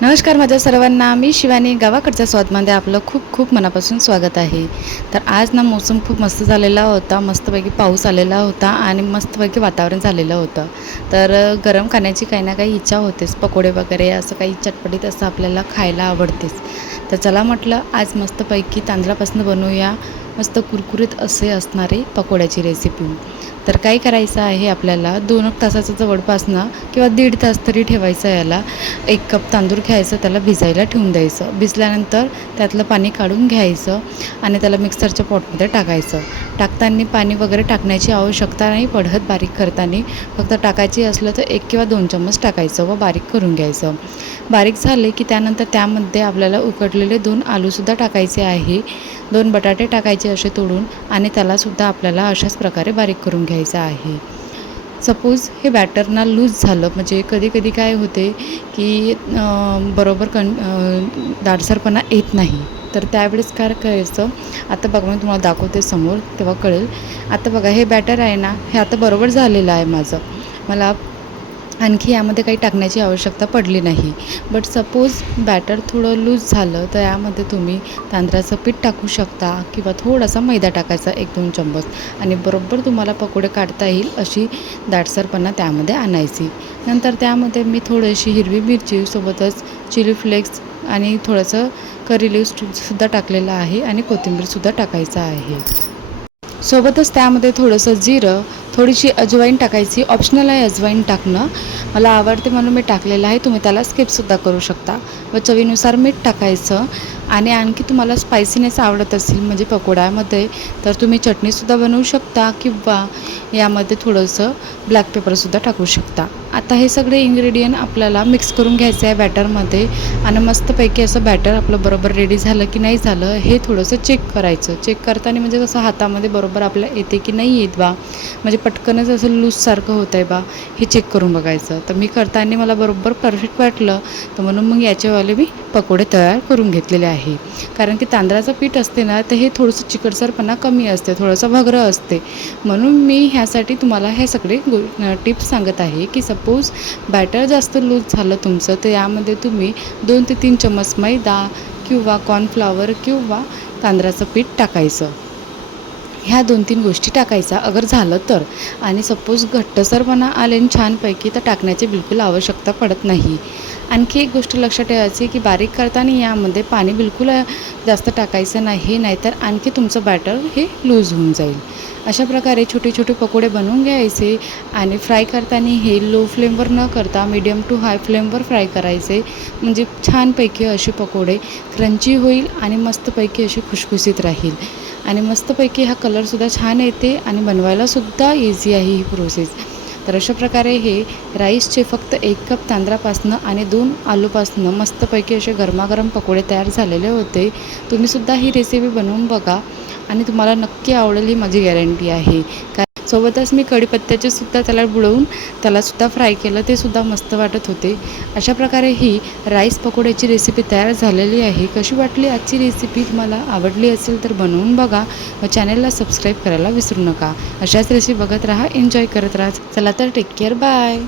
नमस्कार माझ्या सर्वांना, मी शिवानी. गावाकडच्या स्वादमध्ये आपलं खूप खूप मनापासून स्वागत आहे. तर आज ना मोसम खूप मस्त झालेला होता, मस्तपैकी पाऊस आलेला होता आणि मस्तपैकी वातावरण झालेलं होतं. तर गरम खाण्याची काही ना काही इच्छा होतेच, पकोडे वगैरे असं काही चटपटीत असं आपल्याला खायला आवडतेच. तर चला म्हटलं आज मस्तपैकी तांदळापासून बनवूया मस्त कुरकुरीत असे असणारे पकोड्याची रेसिपी. तर काय करायचं आहे आपल्याला 2 तासाचं जवळपासनं किंवा 1.5 तास तरी ठेवायचं याला. 1 कप तांदूळ घ्यायचं, त्याला भिजायला ठेवून द्यायचं. भिजल्यानंतर त्यातलं पाणी काढून घ्यायचं आणि त्याला मिक्सरच्या पॉटमध्ये टाकायचं. टाकताना पाणी वगैरे टाकण्याची आवश्यकता नाही पडत बारीक करताना. फक्त टाकायची असलं तर 1 किंवा 2 चम्मच टाकायचं व बारीक करून घ्यायचं. बारीक झाले की त्यानंतर त्यामध्ये आपल्याला उकडलेले 2 आलूसुद्धा टाकायचे आहे. 2 बटाटे टाकायचे असे तोडून आणि त्यालासुद्धा आपल्याला अशाच प्रकारे बारीक करून घ्यायचं आहे. सपोज हे बॅटर ना लूज झालं म्हणजे कधी-कधी काय होते की बरोबर दाटसरपणा येत नाही. तर त्यावेळेस काय करायचं, आता बघा मी तुम्हाला दाखवते समोर तेव्हा कळेल. आता बघा हे बॅटर आहे ना, हे आता बरोबर झालेलं आहे माझं. मला आणखी यामध्ये काही टाकण्याची आवश्यकता पडली नाही. बट सपोज बॅटर थोडं लूज झालं तर यामध्ये तुम्ही तांदळाचं पीठ टाकू शकता किंवा थोडासा मैदा टाकायचा 1-2 चम्मच आणि बरोबर तुम्हाला पकोडे काढता येईल अशी दाटसरपणा त्यामध्ये आणायची. नंतर त्यामध्ये मी थोडीशी हिरवी मिरची सोबतच चिली फ्लेक्स आणि थोडंसं करी लिव्हसुद्धा टाकलेलं आहे आणि कोथिंबीरसुद्धा टाकायचं आहे. सोबतच त्यामध्ये थोडंसं जिरं, थोडीशी अजवाईन टाकायची. ऑप्शनल आहे अजवाईन टाकणं. मला आवडते म्हणून मी टाकलेलं आहे. तुम्ही त्याला स्किपसुद्धा करू शकता. व चवीनुसार मीठ टाकायचं आणि आणखी तुम्हाला स्पायसीनेस आवडत असेल म्हणजे पकोड्यामध्ये तर तुम्ही चटणीसुद्धा बनवू शकता किंवा यामध्ये थोडंसं ब्लॅक पेपरसुद्धा टाकू शकता. आता हे सगळे इन्ग्रेडियंट आपल्याला मिक्स करून घ्यायचं आहे बॅटरमध्ये आणि मस्तपैकी असं बॅटर आपलं बरोबर रेडी झालं की नाही झालं हे थोडंसं चेक करायचं. चेक करताना म्हणजे कसं हातामध्ये बरोबर आपल्या येते की नाही येत बा, म्हणजे पटकनच असं लूजसारखं होतं आहे बा, हे चेक करून बघायचं. तर मी करताना मला बरोबर परफेक्ट वाटलं तर म्हणून मग याच्यावाले मी पकोडे तयार करून घेतलेले आहे. कारण की तांदळाचं पीठ असते ना तर हे थोडंसं चिकटसरपणा कमी असते, थोडंसं भगरं असते. म्हणून मी ह्यासाठी तुम्हाला हे सगळे टिप्स सांगत आहे की सपोज बॅटर जास्त लूज झालं तुमचं तर यामध्ये तुम्ही 2 ते 3 चम्मच मैदा किंवा कॉर्नफ्लॉवर किंवा तांदळाचं पीठ टाकायचं. ह्या 2-3 गोष्टी टाकायचा अगर झालं तर. आणि सपोज घट्टसरपणा आले आणि छानपैकी तर टाकण्याची बिलकुल आवश्यकता पडत नाही. आणखी एक गोष्ट लक्षात ठेवायची की बारीक करताना यामध्ये पाणी बिलकुल जास्त टाकायचं नाही, नाहीतर आणखी तुमचं बॅटर हे लूज होऊन जाईल. अशा प्रकारे छोटे छोटे पकोडे बनवून घ्यायचे आणि फ्राय करताना हे लो फ्लेमवर न करता मीडियम टू हाय फ्लेमवर फ्राय करायचे. म्हणजे छानपैकी असे पकोडे क्रंची होईल आणि मस्तपैकी अशी खुसखुशीत राहील आणि मस्तपैकी हा कलरसुद्धा छान येते आणि बनवायलासुद्धा इझी आहे ही प्रोसेस. तर अशा प्रकारे हे राईसचे फक्त 1 कप तांदळापासनं आणि 2 आलूपासनं मस्तपैकी असे गरमागरम पकोडे तयार झालेले होते. तुम्हीसुद्धा ही रेसिपी बनवून बघा आणि तुम्हाला नक्की आवडेल ही माझी गॅरंटी आहे. सोबतच मी कढीपत्त्याचे सुद्धा त्याला बुडवून त्यालासुद्धा फ्राय केलं, ते सुद्धा मस्त वाटत होते. अशा प्रकारे ही राईस पकोड्याची रेसिपी तयार झालेली आहे. कशी वाटली आजची रेसिपी? तुम्हाला आवडली असेल तर बनवून बघा व चॅनलला सबस्क्राईब करायला विसरू नका. अशाच रेसिपी बघत राहा, एन्जॉय करत राहा. चला तर टेक केअर, बाय.